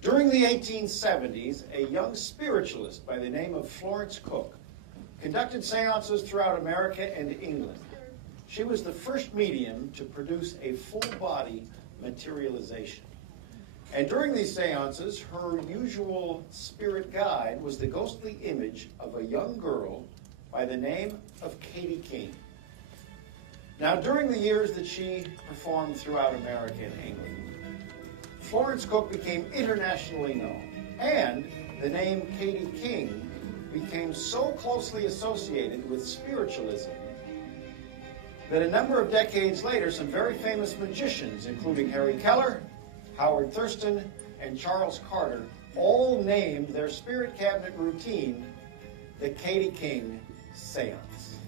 During the 1870s, a young spiritualist by the name of Florence Cook conducted seances throughout America and England. She was the first medium to produce a full-body materialization. And during these seances, her usual spirit guide was the ghostly image of a young girl by the name of Katie King. Now, during the years that she performed throughout America and England, Florence Cook became internationally known, and the name Katie King became so closely associated with spiritualism that a number of decades later, some very famous magicians, including Harry Keller, Howard Thurston, and Charles Carter, all named their spirit cabinet routine the Katie King Seance.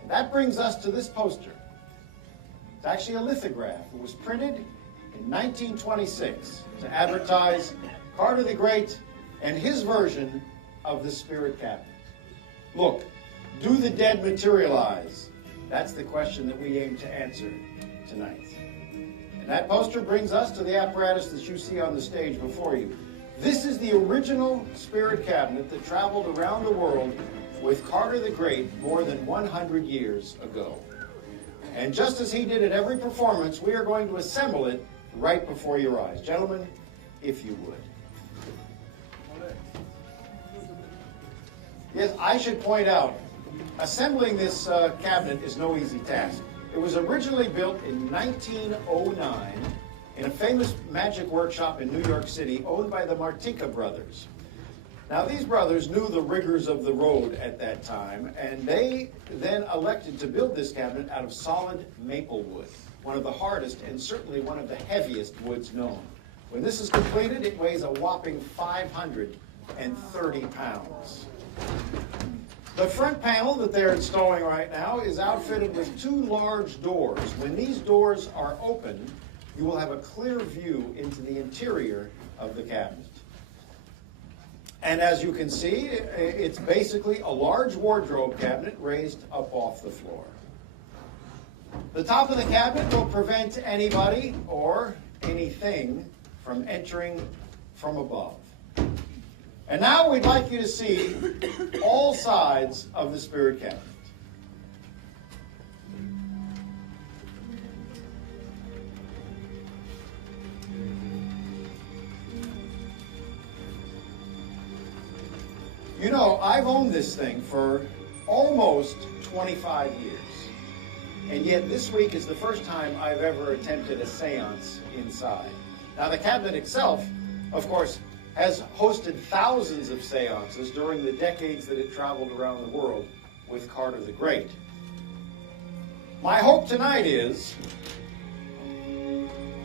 And that brings us to this poster. It's actually a lithograph. It was printed in 1926 to advertise Carter the Great and his version of the spirit cabinet. Look, do the dead materialize? That's the question that we aim to answer tonight. And that poster brings us to the apparatus that you see on the stage before you. This is the original spirit cabinet that traveled around the world with Carter the Great more than 100 years ago. And just as he did at every performance, we are going to assemble it right before your eyes. Gentlemen, if you would. Yes, I should point out, assembling this cabinet is no easy task. It was originally built in 1909 in a famous magic workshop in New York City owned by the Martika brothers. Now, these brothers knew the rigors of the road at that time, and they then elected to build this cabinet out of solid maple wood, one of the hardest and certainly one of the heaviest woods known. When this is completed, it weighs a whopping 530 pounds. The front panel that they're installing right now is outfitted with two large doors. When these doors are open, you will have a clear view into the interior of the cabinet. And as you can see, it's basically a large wardrobe cabinet raised up off the floor. The top of the cabinet will prevent anybody or anything from entering from above. And now we'd like you to see all sides of the spirit cabinet. You know, I've owned this thing for almost 25 years. And yet this week is the first time I've ever attempted a seance inside. Now, the cabinet itself, of course, has hosted thousands of seances during the decades that it traveled around the world with Carter the Great. My hope tonight is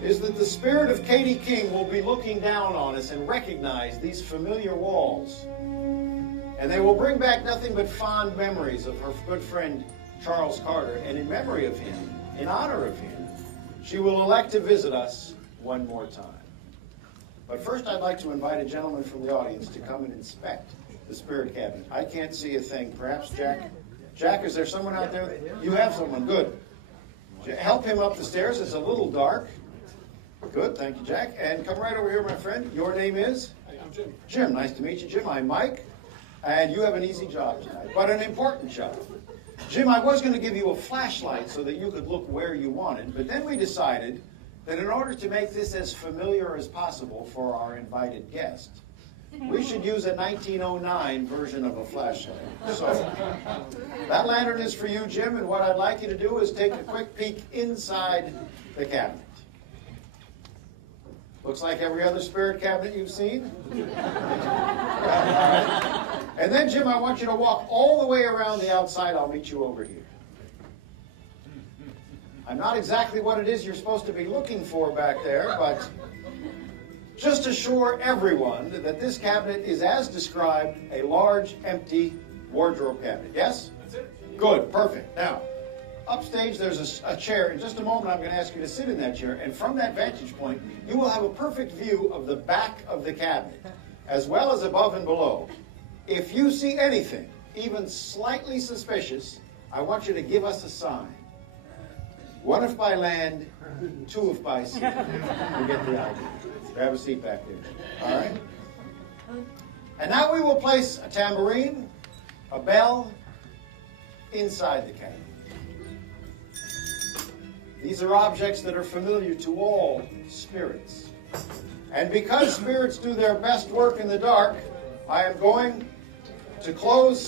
that the spirit of Katie King will be looking down on us and recognize these familiar walls. And they will bring back nothing but fond memories of her good friend Charles Carter. And in memory of him, in honor of him, she will elect to visit us one more time. But first, I'd like to invite a gentleman from the audience to come and inspect the spirit cabinet. I can't see a thing. Perhaps Jack? Jack, is there someone out there? You have someone. Good. Help him up the stairs. It's a little dark. Good. Thank you, Jack. And come right over here, my friend. Your name is? I'm Jim. Jim. Nice to meet you, Jim. I'm Mike. And you have an easy job tonight, but an important job. Jim, I was going to give you a flashlight so that you could look where you wanted, but then we decided that in order to make this as familiar as possible for our invited guest, we should use a 1909 version of a flashlight. So that lantern is for you, Jim, and what I'd like you to do is take a quick peek inside the cabinet. Looks like every other spirit cabinet you've seen. And then, Jim, I want you to walk all the way around the outside. I'll meet you over here. I'm not exactly what it is you're supposed to be looking for back there, but just assure everyone that this cabinet is, as described, a large, empty wardrobe cabinet. Yes? That's it. Good, perfect. Now, upstage there's a chair. In just a moment, I'm going to ask you to sit in that chair, and from that vantage point, you will have a perfect view of the back of the cabinet, as well as above and below. If you see anything, even slightly suspicious, I want you to give us a sign. One if by land, two if by sea. You get the idea. Grab a seat back there. All right? And now we will place a tambourine, a bell, inside the cabinet. These are objects that are familiar to all spirits. And because spirits do their best work in the dark, I am going to close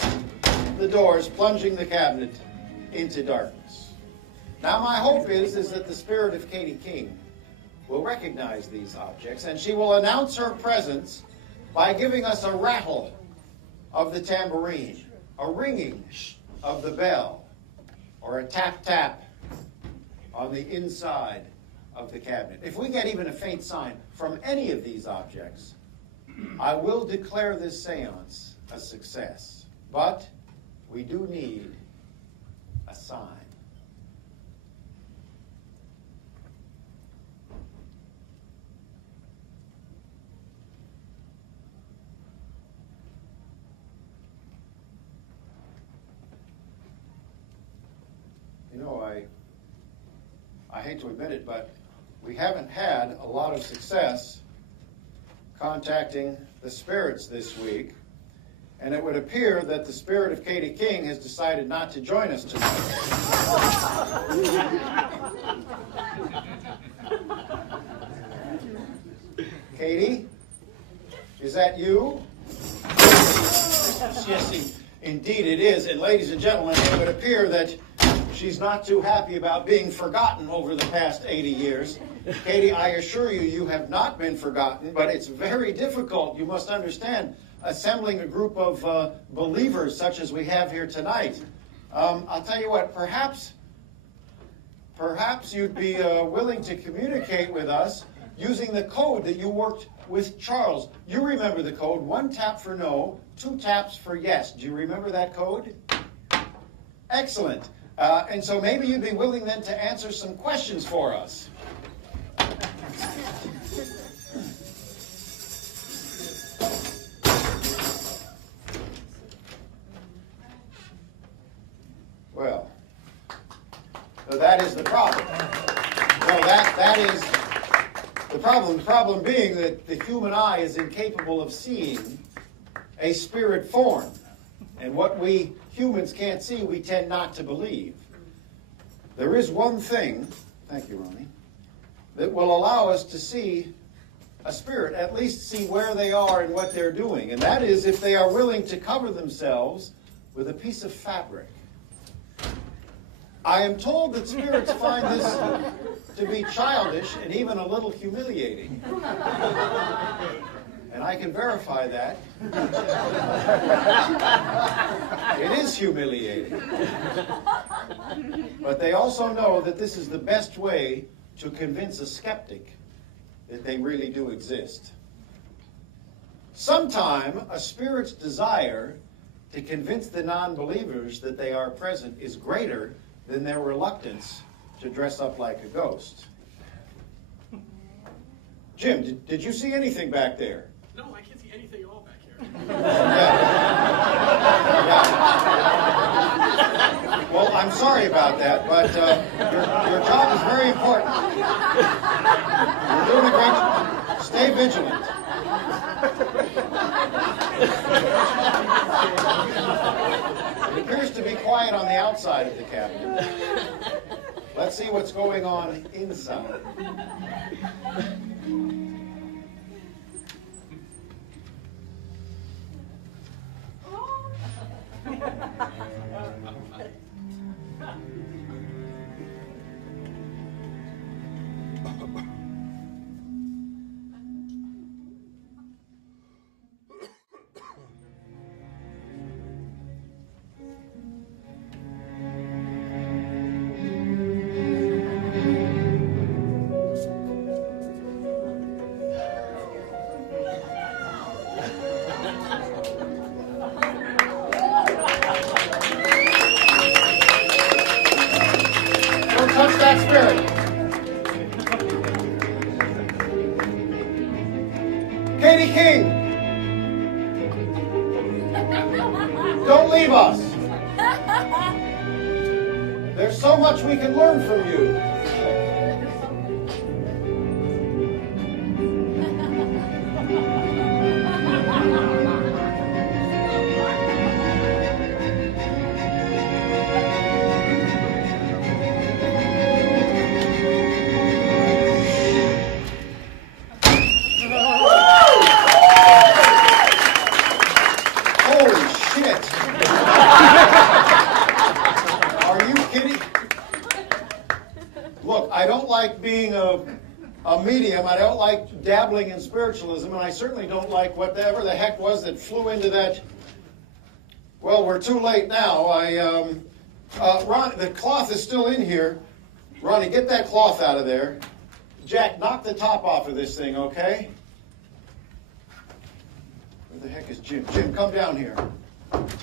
the doors, plunging the cabinet into darkness. Now my hope is that the spirit of Katie King will recognize these objects, and she will announce her presence by giving us a rattle of the tambourine, a ringing of the bell, or a tap-tap on the inside of the cabinet. If we get even a faint sign from any of these objects, I will declare this seance a success. But we do need a sign. You know, I hate to admit it, but we haven't had a lot of success contacting the spirits this week, and it would appear that the spirit of Katie King has decided not to join us tonight. Katie, is that you? Yes, indeed it is. And ladies and gentlemen, it would appear that she's not too happy about being forgotten over the past 80 years. Katie, I assure you, you have not been forgotten, but it's very difficult, you must understand, assembling a group of believers such as we have here tonight. I'll tell you what, perhaps you'd be willing to communicate with us using the code that you worked with Charles. You remember the code, 1 tap for no, 2 taps for yes. Do you remember that code? Excellent. And so maybe you'd be willing then to answer some questions for us. Well, so that is the problem. Well, that is the problem. The problem being that the human eye is incapable of seeing a spirit form. And what we humans can't see, we tend not to believe. There is one thing, thank you, Ronnie, that will allow us to see a spirit, at least see where they are and what they're doing. And that is if they are willing to cover themselves with a piece of fabric. I am told that spirits find this to be childish and even a little humiliating. And I can verify that. It is humiliating. But they also know that this is the best way to convince a skeptic that they really do exist. Sometime a spirit's desire to convince the non-believers that they are present is greater than their reluctance to dress up like a ghost. Jim, did you see anything back there? No, I can't see anything at all back here. Yeah. Well, I'm sorry about that, but your job is very important. You're doing a great job. Stay vigilant. It appears to be quiet on the outside of the cabinet. Let's see what's going on inside. don't leave us. There's so much we can learn from you. Being a medium, I don't like dabbling in spiritualism, and I certainly don't like whatever the heck was that flew into that. Well, we're too late now. Ron, the cloth is still in here. Ronnie, get that cloth out of there. Jack, knock the top off of this thing, okay? Where the heck is Jim? Jim, come down here.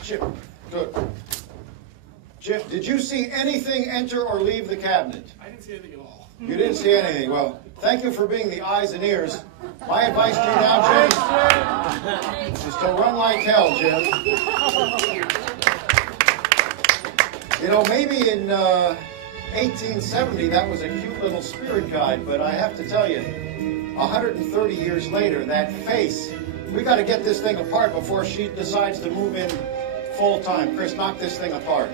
Jim, good. Jim, did you see anything enter or leave the cabinet? I didn't see anything at all. You didn't see anything. Well, thank you for being the eyes and ears. My advice to you now, Jim, is to run like hell, Jim. You know, maybe in 1870 that was a cute little spirit guide, but I have to tell you, 130 years later, that face, we got to get this thing apart before she decides to move in full time. Chris, knock this thing apart.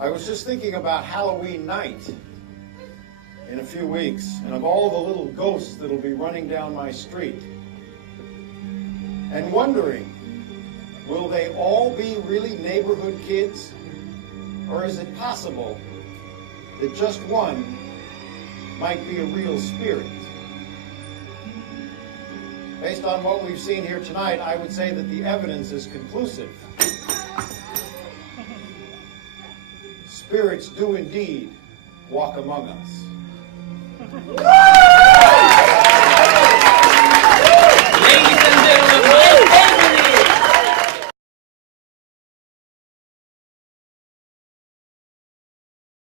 I was just thinking about Halloween night in a few weeks, and of all the little ghosts that'll be running down my street, and wondering, will they all be really neighborhood kids? Or is it possible that just one might be a real spirit? Based on what we've seen here tonight, I would say that the evidence is conclusive. Spirits do indeed walk among us.